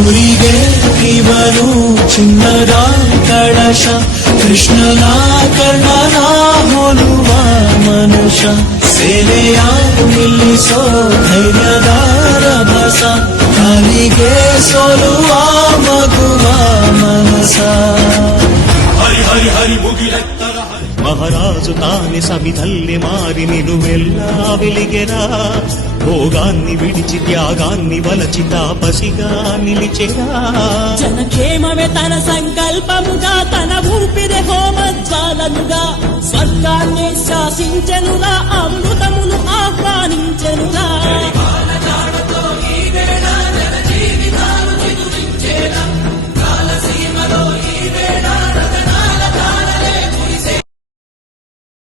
ಊರಿಗೆ ಇವನು ಚಿನ್ನದ ಕಳಶ ಕೃಷ್ಣನ ಕರ್ಣನ ಹೋಲುವ ಮನುಷ್ಯ ಸೇನೆಯ ನಿಲ್ಲಿಸೋ ಧೈರ್ಯದ ರಭಸ ಕಾಲಿಗೆ ಸೋಲುವ ಮಗುವ ಮನಸ ಹರಿ ಹರಿ ಹರಿ ಮುಗಿಲೆತ್ತರ మహారాజు తాని సమిధల్లి మారి నిలువెల్లా వెలిగెరా భోగాన్ని విడిచి త్యాగాన్ని వలచి తాపసిగా నిలిచెరా జనక్షేమమే తన సంకల్పముగా తన ఊపిరి హోమజ్వాలముగా స్వర్గాన్ని శాసించెనురా అమృతమును ఆహ్వానించెనురా